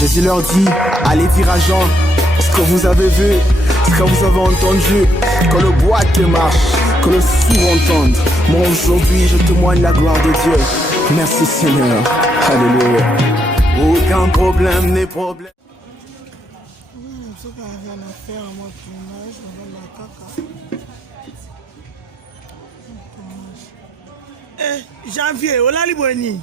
Jésus leur dit, allez dire à Jean ce que vous avez vu, ce que vous avez entendu, que le boîte marche, que le sourd entende. Moi aujourd'hui je témoigne la gloire de Dieu. Merci Seigneur, alléluia. Aucun problème n'est problème. Janvier, ola libweni.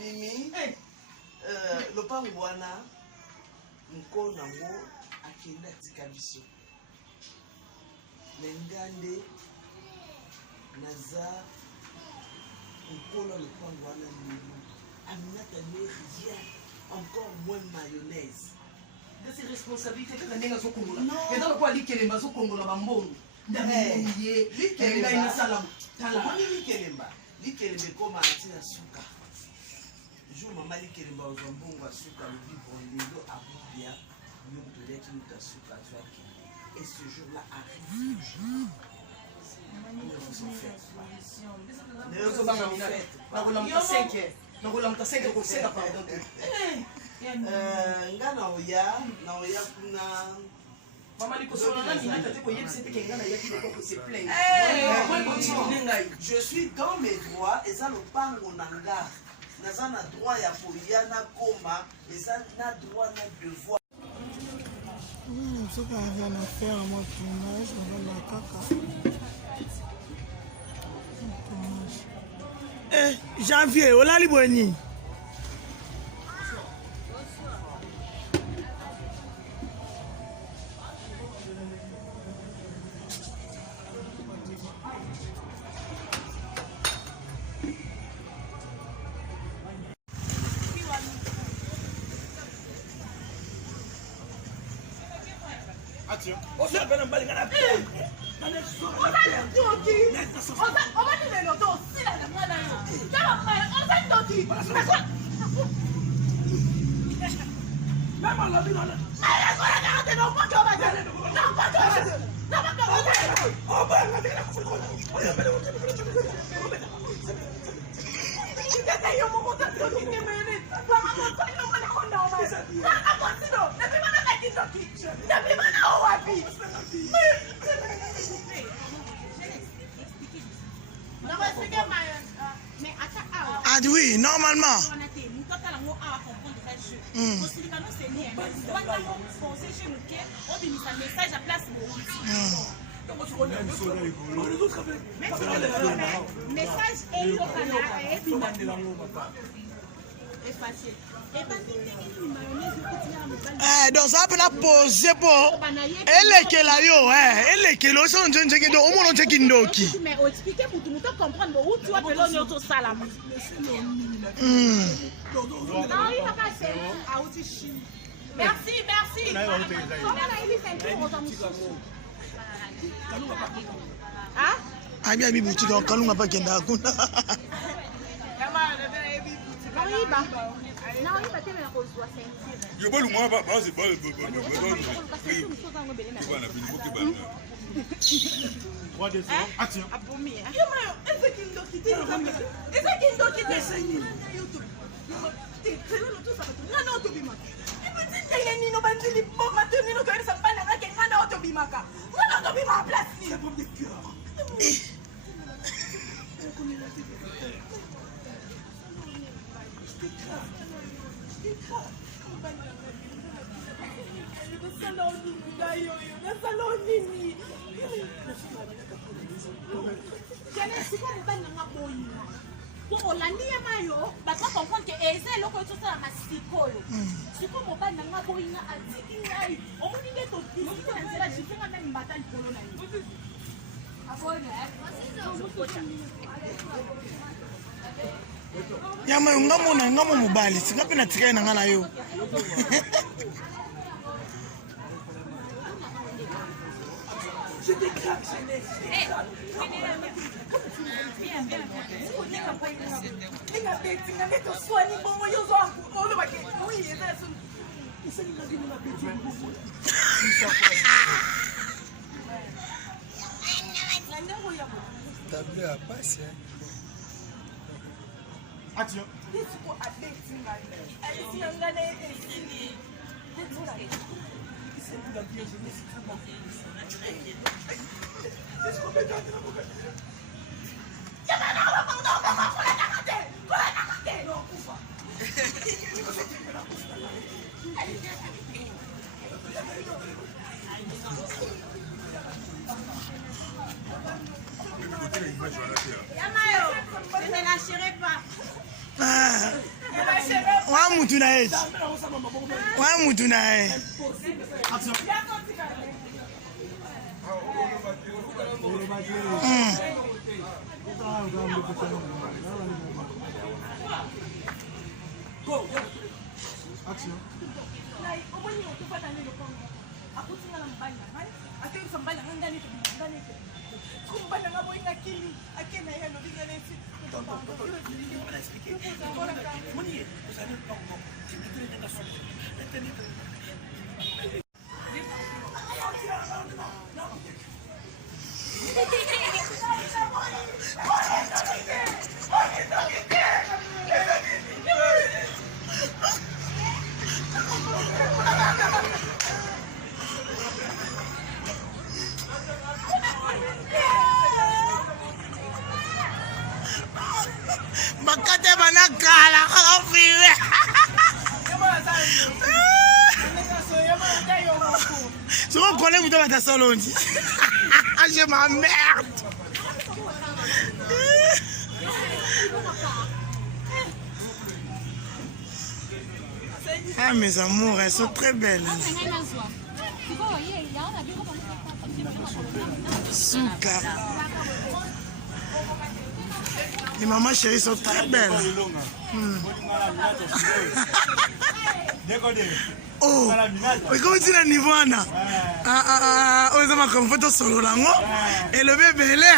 Mimi, lopango wana mkono nango akenda tika biso. Mengande naza mkono lopango wana lulu. Aminata ne rien, encore moins mayonnaise. De ses responsabilités que la nègre sokongola. Et dans le poids l'ikelemba sokongola bambon. Ndamiye, l'ikelemba ina salam. Tala. L'ikelemba koma atina suka. Jour maman l'ikelemba ozambongo suka le vivre lelo abubia. Yo peut-être nous ta suka toi qui. Et ce jour-là arrive. Nga na oya kuna je suis dans mes droits et ça le pango nanga naza na droit ya koya na koma et ça na droit na devoir. Ce qu'on vient de faire en mode tournage, on va la caca. Janvier, ola libweni. Ati. Ah oui, normalement. Donc ça peut la poser pour elle est là yo elle est que l'on s'en donne que au moins on check indoki mais expliquer pour tout le monde comprendre où tu vas peler notre salam. Merci. Ah? Ah bien bibi tu donc quand on pas kenda kuna. Yo bolu moi ba c'est pas action. Pour Hollandi et Mayo, bah quand on comprend que c'est le côté ça ma psycholo. C'est comme on va dans la boïna à Tikinai. On dit que tout ici c'est la chiffe on a une bataille coloniale. Yama ngamo mobali singape na tika na ngala yo. Action. Ne lâcherez pas. Wa mutu na e. Wa mutu na e. Action. Bakate banakala kafiwe. Si on connaît vous dans ta salon. Je m'emmerde. Ah mes amours, elles sont très belles. Super. Les mamans chéries sont très belles. Oh, mais comment tu l'as niveau Anna? oyo eza makambo mpo tosolola yango elobi ebele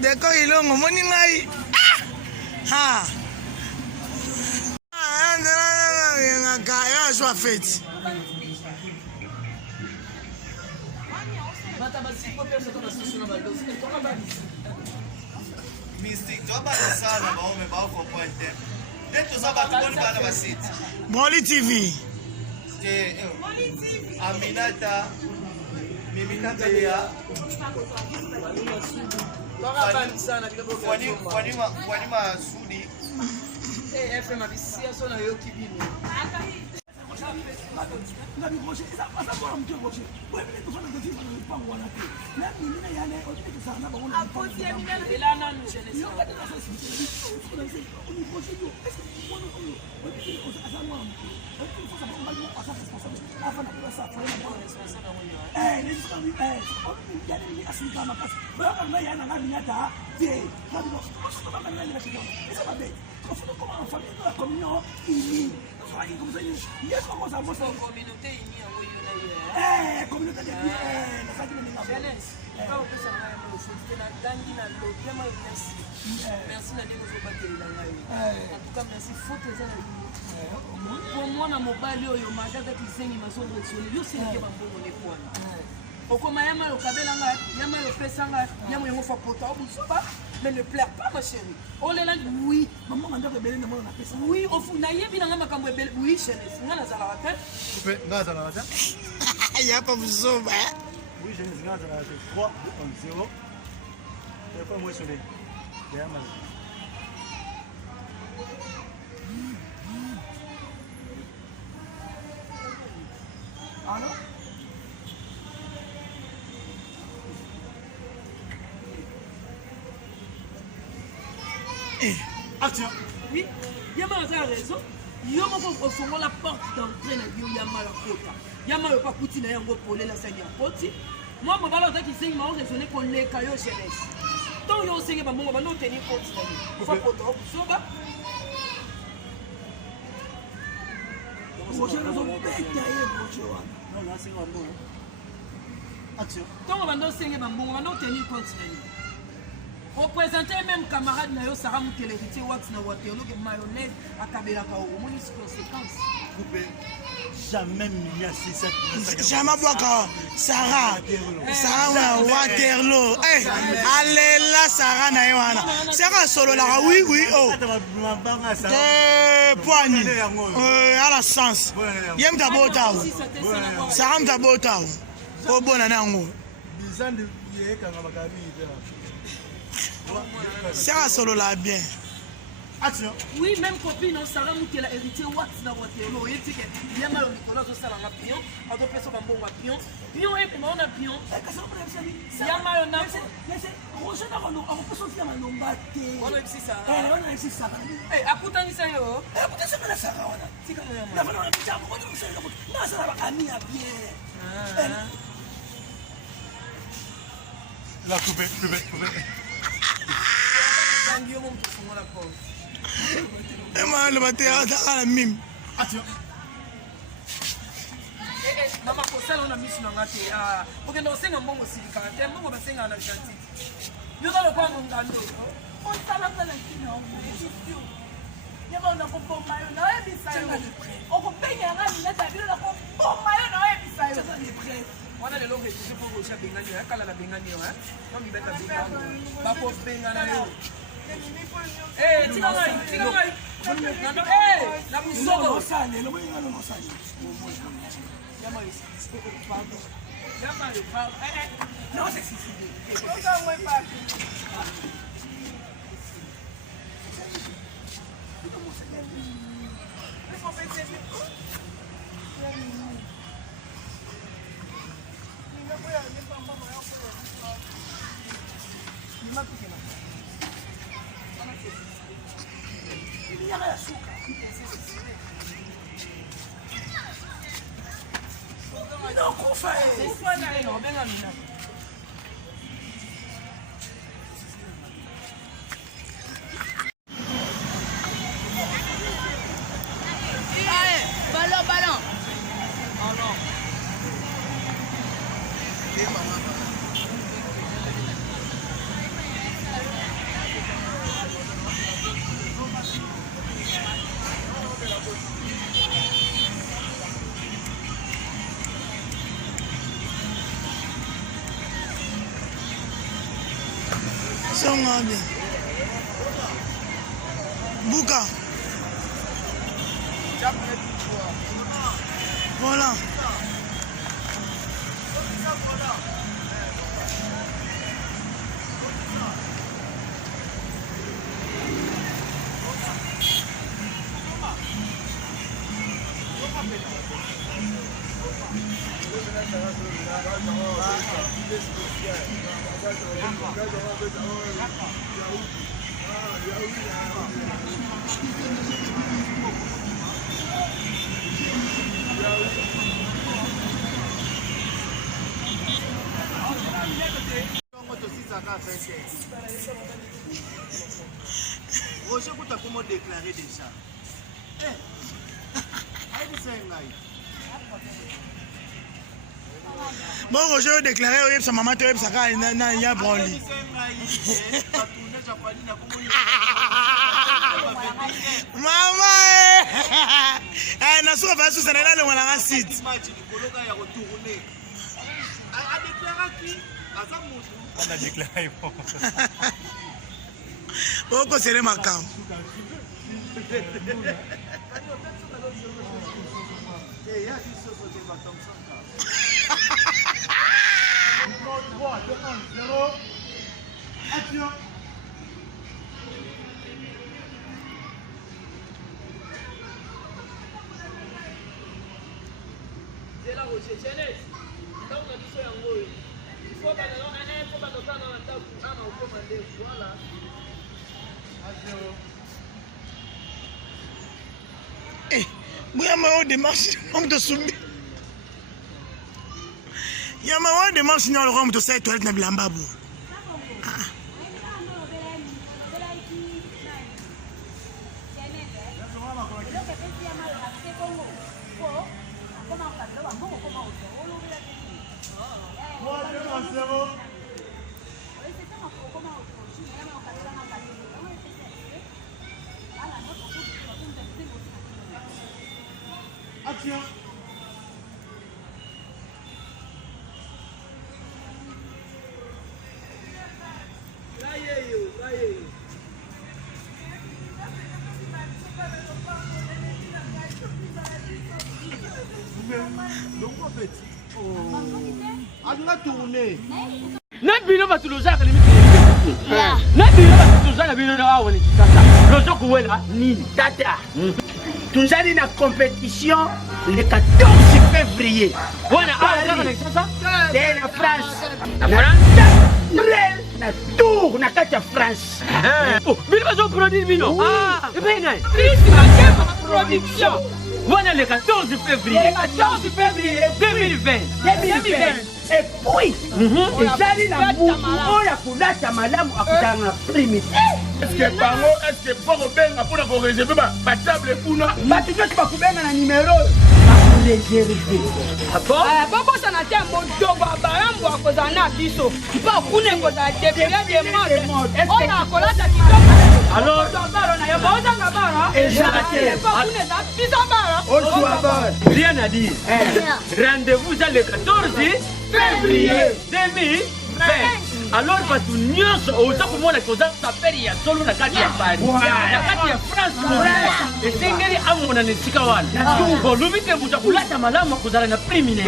deko ilongo omoni ngai ngaka yo azwa feti Mystique, tu vas pas de ça là-bas, mais pas au comprendre. Dès que tu vas pas de site. Moli TV. Aminata, Mimita Beya, Wanima Sudi. Pour moi, na mobile oyo magata kisengi masomo resoli yo senge bambongo ne kwana okoma yama lokabela nga yama lopesa nga yama yango fa pota obusoba mais ne pleure pas ma chérie olela oui maman manda bebele na mona na pesa oui ofu na yebi nga makambo ebele oui chérie nga nazala wate coupe nga nazala wate ya pa busoba oui je nga nazala wate 3 0 téléphone moi sonné yama Allô? Action. Oui, Yama a raison. Yama faut faire la porte d'entrée na Yama la kota. Yama le pas kuti na yango polé la sanya poti. Moi mon bala qui sing ma raisonner qu'on les kayo jeunesse. Donc yo sing ba mo ba no tenir compte na ni. Faut pas trop soba. Action. Donc on va nous sing ba mo ba no tenir compte na ni. Représenter même camarade na yo Sarah Mukele héritier wax na Waterloo que mayonnaise akabela ka o moni conséquence. Coupe jamais milliard 67 jamais boaka Sarah na Waterloo alela Sarah na wana Sarah solo la oui oh poani à la sens yem tabota Sarah tabota o bona nango bizande yeka ngabakabi Sarah solo la bien. Action. Oui, même copine, on Sarah Mukele a hérité Watts dans Waterloo. Il dit qu'il y a mal au Nicolas, on s'en a pion, on doit faire son bon pion. Pion et puis on a pion. Il y a mal au Nako. Mais c'est Roger Narono, on peut sortir ma lombate. On a ici ça. On a ici ça. Eh, à Koutani ça yo. Écoutez, c'est pas la Sarah. C'est comme la valeur de Pierre, on dit que c'est non, ça va ami à bien. La coupe. Le matériel dans la mime. Action. Mama kosala on a mis na ngate ah oke ndo senga mbongo silika te mbongo basenga na gentil yo na lokwa ngando On sala na kina on est ya ba na ko bomba yo na e bisayo o ko penya ngani na tabilo na ko bomba yo na e bisayo ça c'est prêt wana lelo ke tisi pour rocha bengani ya kala la bengani yo no mi beta bengani ba ko bengana yo tika ngai nando na musoko sale lo bolinga no sale yama yo non c'est si on ka moi pas non kufa c'est quoi na no benga mina Ballon. oh non Tonga bien. Bouka. Voilà. Roger, tu as comment déclaré déjà? Bon, Roger a déclaré sa maman te sa car na ya broli. Maman eh na so va sous ça là le wala site. On a déclaré. Pourquoi c'est les macam? Action. C'est la Roger, jeunesse. Donc on a dit ça en gros. Il faut que nous ayons un peu de temps dans la table pour nous commander. Voilà. Eh, moi ma démarche, on te soumet. Ya ma démarche dans le rond de cette toilette na bilamba bu. Action. Nabino batulozaka limiti. Nabino batulozaka bino na wale kitata. Lozo kuwela ni tata. Tunjali na compétition le 14 février. Wana de la France. La France. Na tour na kati ya France. Oh, bino bazo produire bino. Ah, bena. Ici ma production. Wana le 14 février. Le 14 février 2020. Et puis, ezali na mutu oyo akolata malamu akutanga primite. Est-ce que pour benga pour ko réserver ba table kuna bato nyonso bakubenga na numero bakureserve. bokosa na te modogo abarambo akozala na biso mpo akune kozala depria de mode oyo akolata kitoko. Alors, baozanga bara akune eza biso bara. rien à dire. Rendez-vous le 14 février 2020. Alors bato nyonso oza komona koza saperi ya solo na kati ya Paris na kati ya France esengeli amona na esika wana bolobi te buta kolata malamu akozala na primine.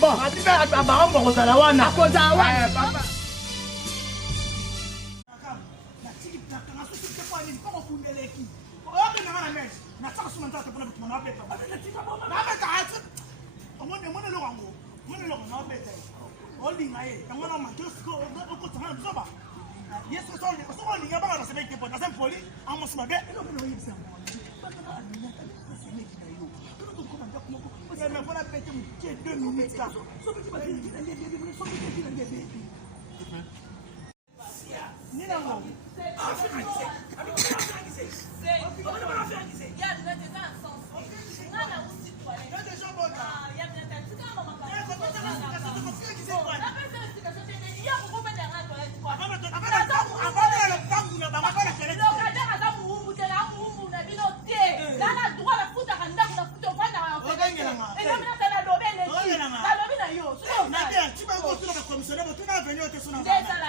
Bon abaomba kozala wana Desa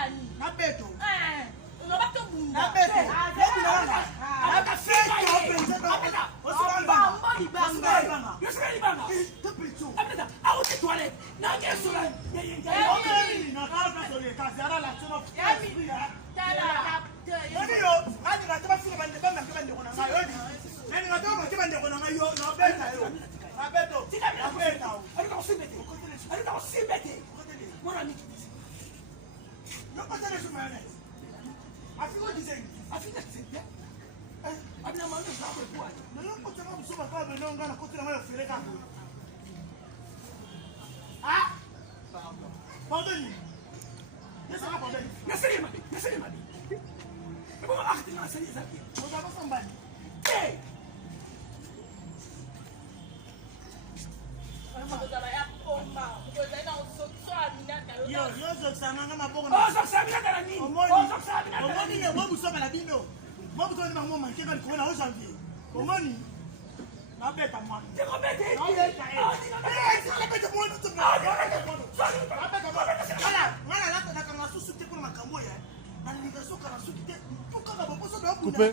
Coupé.